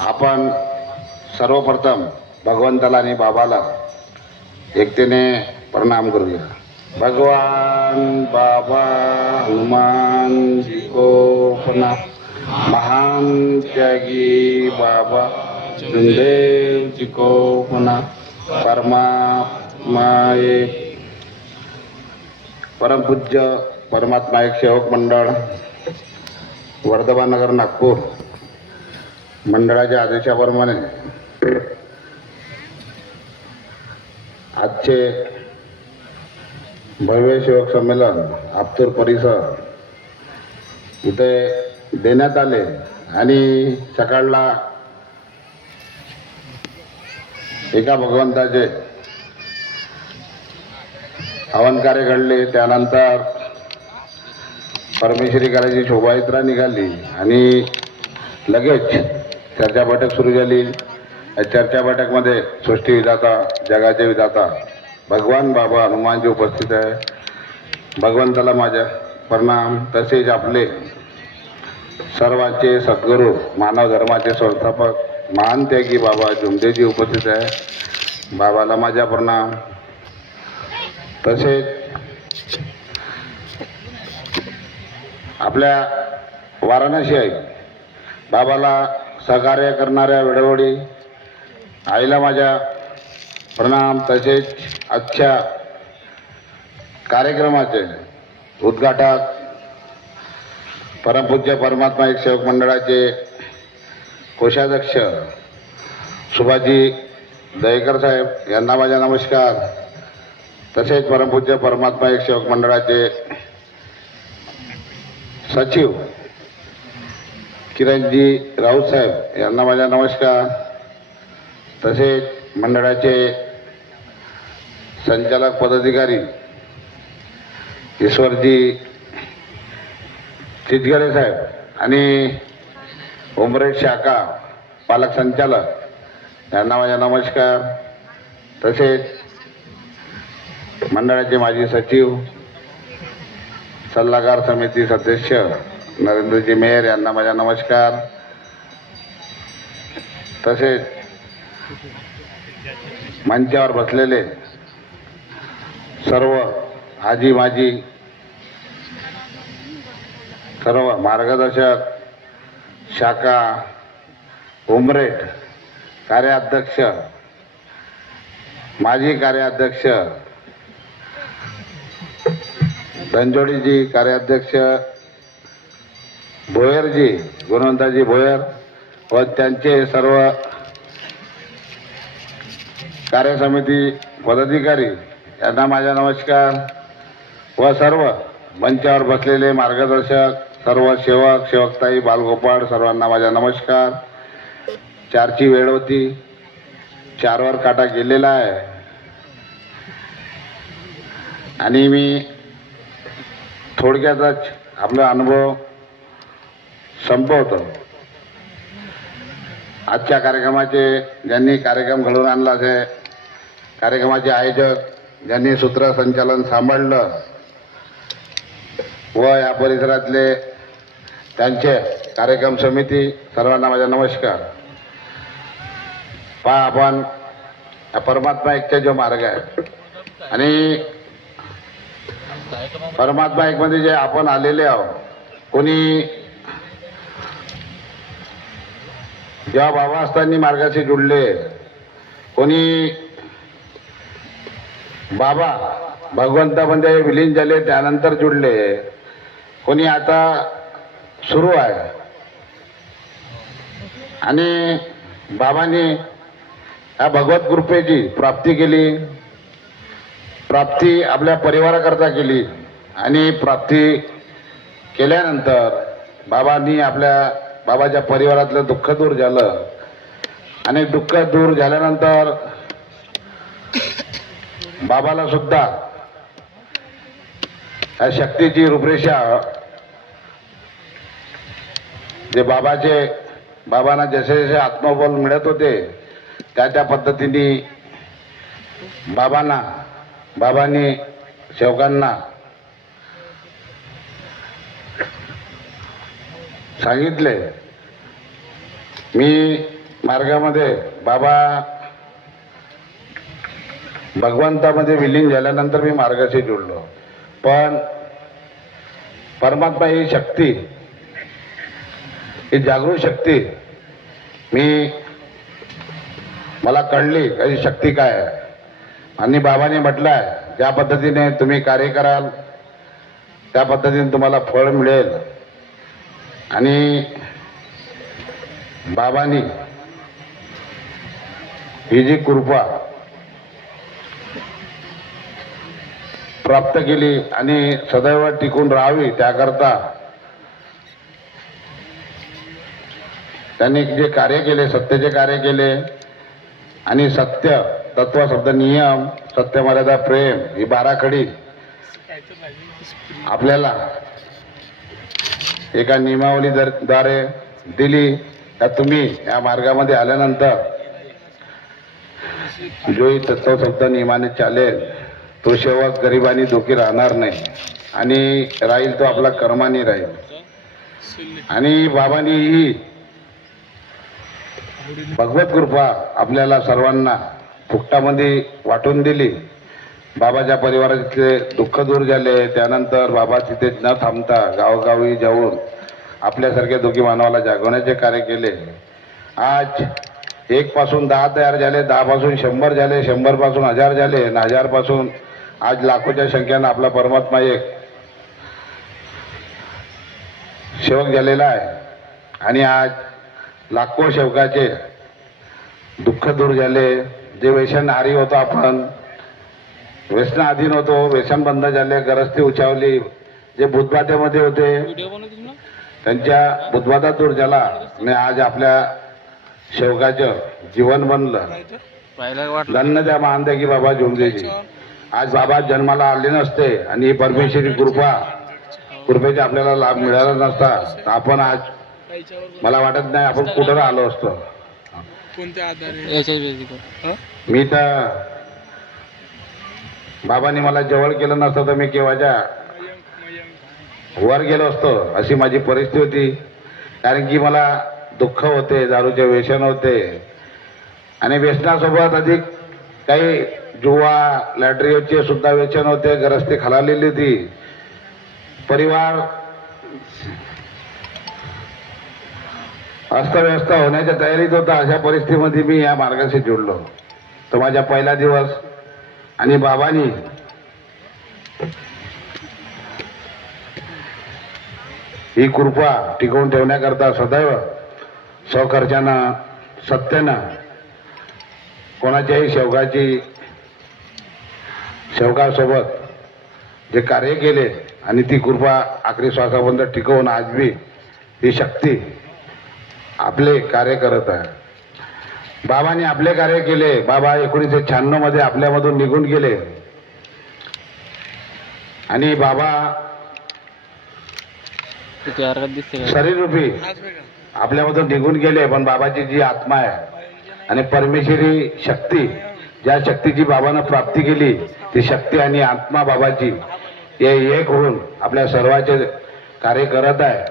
आपण सर्वप्रथम भगवंताला आणि बाबाला एकतेने प्रणाम करूया. भगवान बाबा हनुमान जी को प्रणाम. महान त्यागी बाबा जमदेव जी को प्रणाम. परमात्मा एक परमपूज्य परमात्मा एक सेवक मंडळ वर्धमान नगर नागपूर मंडळाच्या आदेशाप्रमाणे आजचे भव्य सेवक संमेलन आप्तूर परिसर इथे देण्यात आले आणि सकाळला एका भगवंताचे हवन कार्य घडले. त्यानंतर परमेश्वरी करायची शोभायात्रा निघाली आणि लगेच चर्चा बैठक सुरू झाली. या चर्चा बैठकमध्ये सृष्टी विधाता जगाचे विधाता भगवान बाबा हनुमानजी उपस्थित आहे. भगवंताला माझ्या प्रणाम. तसेच आपले सर्वांचे सद्गुरू मानव धर्माचे संस्थापक महान त्यागी बाबा जमदेवजी उपस्थित आहे. बाबाला माझ्या प्रणाम. तसेच आपल्या वाराणसी आहे बाबाला सहकार्य करणाऱ्या वेळोवेळी आईला माझ्या प्रणाम. तसेच आजच्या कार्यक्रमाचे उद्घाटक परमपूज्य परमात्मा एक सेवक मंडळाचे कोषाध्यक्ष सुभाषजी दयेकर साहेब यांना माझा नमस्कार. तसेच परमपूज्य परमात्मा एक सेवक मंडळाचे सचिव किरणजी राऊत साहेब यांना माझा नमस्कार. तसेच मंडळाचे संचालक पदाधिकारी ईश्वरजी चितगरे साहेब आणि उमरेड शाखा पालक संचालक यांना माझा नमस्कार. तसेच मंडळाचे माजी सचिव सल्लागार समिती सदस्य नरेंद्रजी मेहर यांना माझा नमस्कार. तसेच मंचावर बसलेले सर्व आजी माजी सर्व मार्गदर्शक शाखा उमरेड कार्याध्यक्ष माजी कार्याध्यक्ष धनजोडीजी कार्याध्यक्ष भोयरजी गुणवंताजी भोयर व त्यांचे सर्व कार्यसमिती पदाधिकारी यांना माझा नमस्कार. व सर्व मंचावर बसलेले मार्गदर्शक सर्व सेवक सेवकताई बालगोपाळ सर्वांना माझा नमस्कार. चारची वेळ होती, चारवर काटा गेलेला आहे आणि मी थोडक्यातच आपला अनुभव संपवतो. आजच्या कार्यक्रमाचे ज्यांनी कार्यक्रम घडवून आणला आहे, कार्यक्रमाचे आयोजक ज्यांनी सूत्रसंचालन सांभाळलं व या परिसरातले त्यांचे कार्यक्रम समिती सर्वांना माझा नमस्कार. पहा आपण परमात्मा एकचा जो मार्ग आहे आणि परमात्मा एकमध्ये जे आपण आलेले आहोत, कोणी जेव्हा बाबा असताना मार्गाशी जुडले, कोणी बाबा भगवंतामध्ये विलीन झाले त्यानंतर जुडले, कोणी आता सुरू आहे आणि बाबांनी या भगवत कृपेची प्राप्ती केली. प्राप्ती आपल्या परिवाराकरता केली आणि प्राप्ती केल्यानंतर बाबांनी बाबाच्या परिवारातलं दुःख दूर झालं आणि दुःख दूर झाल्यानंतर बाबाला सुद्धा या शक्तीची रूपरेषा जे बाबांना जसे जसे आत्मबल मिळत होते त्या पद्धतीने बाबांनी सेवकांना सांगितले. मी मार्गामध्ये बाबा भगवंतामध्ये विलीन झाल्यानंतर मी मार्गाशी जोडलो. पण परमात्मा ही शक्ती, ही जागृत शक्ती मला कळली ही शक्ती काय आहे. आणि बाबाने म्हटलंय ज्या पद्धतीने तुम्ही कार्य कराल त्या पद्धतीने तुम्हाला फळ मिळेल. आणि बाबांनी ही जी कृपा प्राप्त केली आणि सदैव टिकून राहावी त्याकरता त्यांनी जे कार्य केले, सत्याचे कार्य केले. आणि सत्य तत्व शब्द नियम सत्य मर्यादा प्रेम ही 12 कडी आपल्याला एका नियमावलीद्वारे दिली. त्या तुम्ही या मार्गामध्ये आल्यानंतर जोही तत्व शब्द नियमाने चालेल तो सेवक गरिबांनी दुःखी राहणार नाही आणि राहील तो आपला कर्माने राहील. आणि बाबांनी ही भगवत कृपा आपल्याला सर्वांना फुकटामध्ये वाटून दिली. बाबाच्या परिवाराचे दुःख दूर झाले. त्यानंतर बाबा तिथे न थांबता गावोगावी जाऊन आपल्यासारख्या दुःखी मानवाला जागवण्याचे कार्य केले. आज 1 पासून 10 तयार झाले, 10 पासून 100 झाले, 100 पासून 1000 झाले, 1000 पासून आज लाखोच्या संख्येनं आपला परमात्मा एक सेवक झालेला आहे. आणि आज लाखो सेवकाचे दुःख दूर झाले. जे व्यसनहारी होतो, आपण व्यसनाधीन होतो, व्यसन बंद झाले, गरजती उचावली. जे बुद्धबाधेमध्ये होते त्यांच्या बुद्धबाधा दूर झाला आणि आज आपल्या सेवकाचं जीवन बनलं. धन्य त्या महानते की बाबा झुमदेजी. आज बाबा जन्माला आले नसते आणि ही परमेश्वरी कृपेचा आपल्याला लाभ मिळाला नसता तर आपण आज मला वाटत नाही आपण कुठं आलो असतो. मी तर बाबांनी मला जवळ केलं नसतं तर मी केव्हाच्या वर गेलो असतो अशी माझी परिस्थिती होती. कारण की मला दुःख होते, दारूचे व्यसन होते आणि व्यसनासोबत अधिक काही जुवा लॅटरीचे सुद्धा व्यसन होते. गरजती खालावलेली होती. परिवार अस्तव्यस्त होण्याच्या तयारीत होता. अशा परिस्थितीमध्ये मी या मार्गाशी जोडलो. तो माझा पहिला दिवस. आणि बाबांनी ही कृपा टिकवून ठेवण्याकरता सदैव स्वखर्चानं सत्यानं कोणाच्याही सेवकासोबत जे कार्य केले आणि ती कृपा आखरी श्वासापर्यंत टिकवून आज बी ही शक्ती आपले कार्य करत आहे. बाबांनी आपले कार्य केले. बाबा 1996 मध्ये आपल्यामधून निघून गेले आणि बाबा शरीररूपी आपल्यामधून निघून गेले. पण बाबाची जी आत्मा आहे आणि परमेश्वरी शक्ती, ज्या शक्तीची बाबांना प्राप्ती केली ती शक्ती आणि आत्मा बाबाची हे एक होऊन आपल्या सर्वांचे कार्य करत आहे.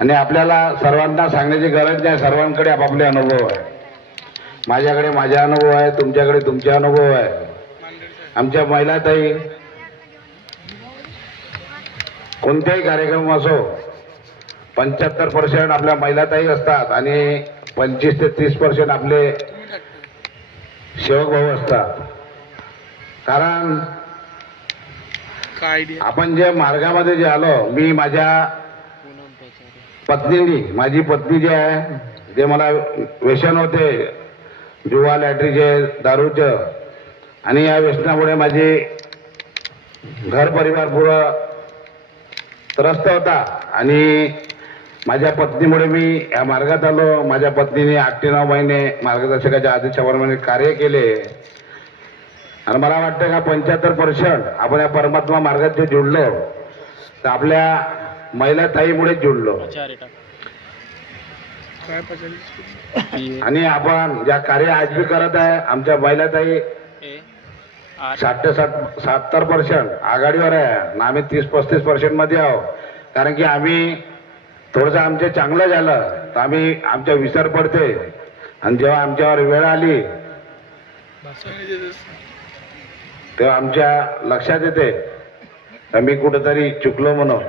आणि आपल्याला सर्वांना सांगण्याची गरज नाही. सर्वांकडे आपापले अनुभव आहे. माझ्याकडे माझा अनुभव आहे, तुमच्याकडे तुमचे अनुभव आहे. आमच्या महिलाताई कोणत्याही कार्यक्रम असो 75% आपल्या महिलाताई असतात आणि 25 ते 30% आपले सेवक भाऊ असतात. कारण आपण जे मार्गामध्ये जे आलो, मी माझ्या पत्नीनी, माझी पत्नी जी आहे, जे मला व्यसन होते जुवा लॅटरीचे दारूचं आणि या व्यसनामुळे माझे घर परिवार पुरं त्रस्त होता आणि माझ्या पत्नीमुळे मी या मार्गात आलो. माझ्या पत्नीने 8 ते 9 महिने मार्गदर्शकाच्या आदेशाप्रमाणे कार्य केले आणि मला वाटतं का 75% आपण या परमात्मा मार्गात जे जुळलो तर आपल्या महिला ताईमुळे जुळलो. आणि आपण ज्या कार्य आज बी करत आहे आमच्या महिला ताई 60 ते 70% आघाडीवर आहे. आम्ही 30-35% मध्ये आहोत. कारण की आम्ही थोडंसं आमचे चांगलं झालं तर आम्ही आमच्या विसर पडते आणि जेव्हा आमच्यावर वेळ आली तेव्हा आमच्या लक्षात येते तर मी कुठेतरी चुकलो म्हणून.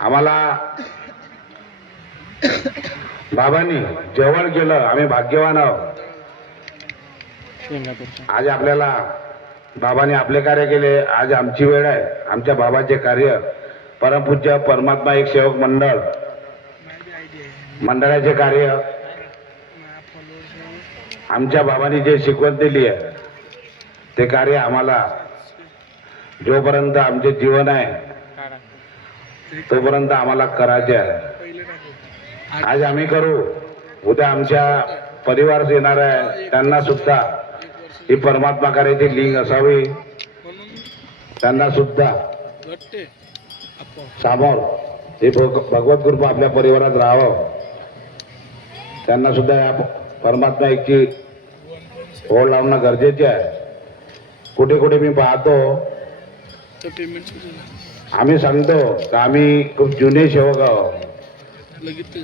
आम्हाला बाबांनी जेवण केलं, आम्ही भाग्यवान आहोत. आज आपल्याला बाबांनी आपले कार्य केले, आज आमची वेळ आहे. आमच्या बाबाचे कार्य परमपूज्य परमात्मा एक सेवक मंडळाचे कार्य आमच्या बाबांनी जे शिकवण दिली आहे ते कार्य आम्हाला जोपर्यंत आमचे जीवन आहे तोपर्यंत आम्हाला करायचे आहे. आज आम्ही करू, उद्या आमच्या परिवार येणार आहे त्यांना सुद्धा ही परमात्मा कार्याची लिंक असावी, त्यांना सुद्धा समोर हे भगवत कृपा आपल्या परिवारात राहावं, त्यांना सुद्धा या परमात्मा एकची ओढ लावणं गरजेचे आहे. कुठे कुठे मी पाहतो आम्ही सांगतो की आम्ही खूप जुने सेवक आहोत.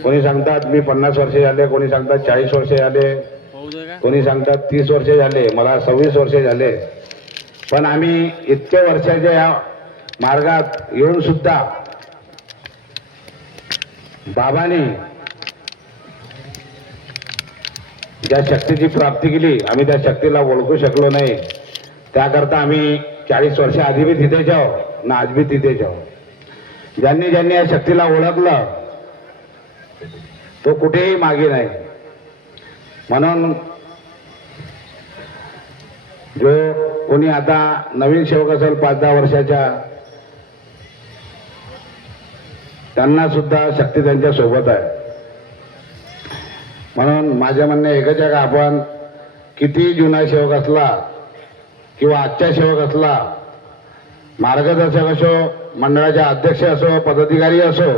कोणी सांगतात मी 50 वर्षे झाले, कोणी सांगतात 40 वर्षे झाले, कोणी सांगतात 30 वर्षे झाले, मला 26 वर्षे झाले. पण आम्ही इतक्या वर्षाच्या या मार्गात येऊन सुद्धा बाबांनी ज्या शक्तीची प्राप्ती केली आम्ही त्या शक्तीला ओळखू शकलो नाही. त्याकरता आम्ही 40 वर्ष आधी बी तिथे जाऊ ना आज बी तिथे जाऊ. ज्यांनी ज्यांनी या शक्तीला ओळखलं तो कुठेही मागे नाही. म्हणून जो कोणी आता नवीन सेवक असेल 5-10 वर्षाच्या त्यांना सुद्धा शक्ती त्यांच्या सोबत आहे. म्हणून माझ्या म्हणणं एकच आहे का आपण किती जुना सेवक असला किंवा आजच्या सेवक असला, मार्गदर्शक असो, मंडळाचे अध्यक्ष असो, पदाधिकारी असो,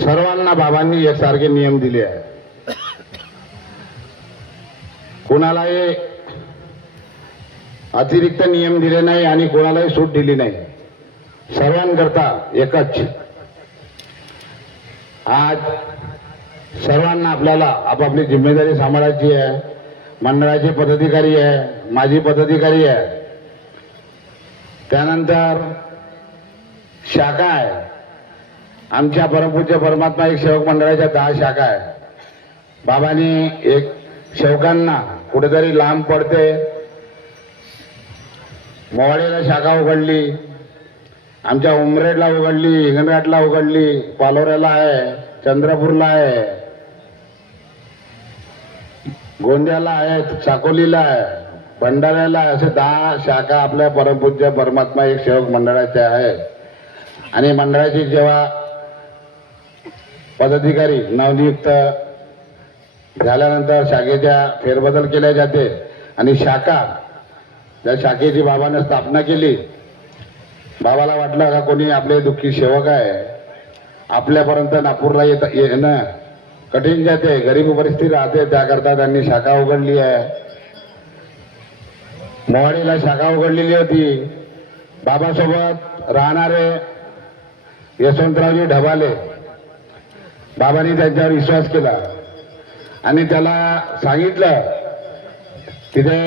सर्वांना बाबांनी एकसारखे नियम दिले आहे. कोणालाही अतिरिक्त नियम दिले नाही आणि कोणालाही सूट दिली नाही. सर्वांकरता एकच. आज सर्वांना आपल्याला आपापली जिम्मेदारी सांभाळायची आहे. मंडळाचे पदाधिकारी आहे, माजी पदाधिकारी आहे, त्यानंतर शाखा आहे. आमच्या परमपूज्य परमात्मा एक सेवक मंडळाच्या 10 शाखा आहे. बाबांनी एक सेवकांना कुठेतरी लांब पडते, मोवाडीला शाखा उघडली, आमच्या उमरेडला उघडली, हिंगणघाटला उघडली, पालोऱ्याला आहे, चंद्रपूरला आहे, गोंदियाला आहे, साकोलीला आहे, भंडाऱ्याला आहे. असे 10 शाखा आपल्या परमपूज्य परमात्मा एक सेवक मंडळाच्या आहे. आणि मंडळाची जेव्हा पदाधिकारी नवनियुक्त झाल्यानंतर शाखेच्या फेरबदल केल्या जाते आणि शाखा ज्या शाखेची बाबाने स्थापना केली, बाबाला वाटलं का कोणी आपले दुःखी सेवक आहे, आपल्यापर्यंत नागपूरला येणं कठीण जाते, गरीब परिस्थिती राहते, त्याकरता त्यांनी शाखा उघडली आहे. मोवाडीला शाखा उघडलेली होती. बाबासोबत राहणारे यशवंतरावजी ढबाले, बाबांनी त्यांच्यावर विश्वास केला आणि त्याला सांगितलं, तिथे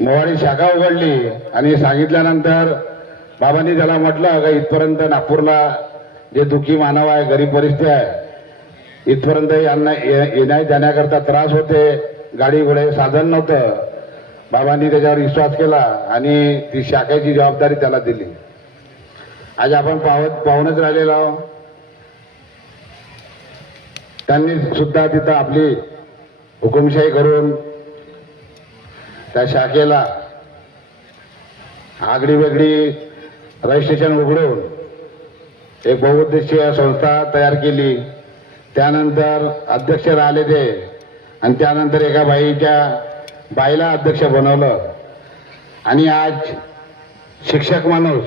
मोवाडी शाखा उघडली आणि सांगितल्यानंतर बाबांनी त्याला म्हटलं का इथपर्यंत नागपूरला जे दुःखी मानव आहे, गरीब परिस्थिती आहे, इथपर्यंत यांना येण्या जाण्याकरता त्रास होते, गाडी घोडे साधन नव्हतं. बाबांनी त्याच्यावर विश्वास केला आणि ती शाखेची जबाबदारी त्याला दिली. आज आपण पाहूनच राहिलेलो आहोत. त्यांनी सुद्धा तिथं आपली हुकुमशाही करून त्या शाखेला आगळी वेगळी रजिस्ट्रेशन उघडून एक बहुउद्देशीय संस्था तयार केली. त्यानंतर अध्यक्ष राहिले ते आणि त्यानंतर एका बाईला अध्यक्ष बनवलं आणि आज शिक्षक माणूस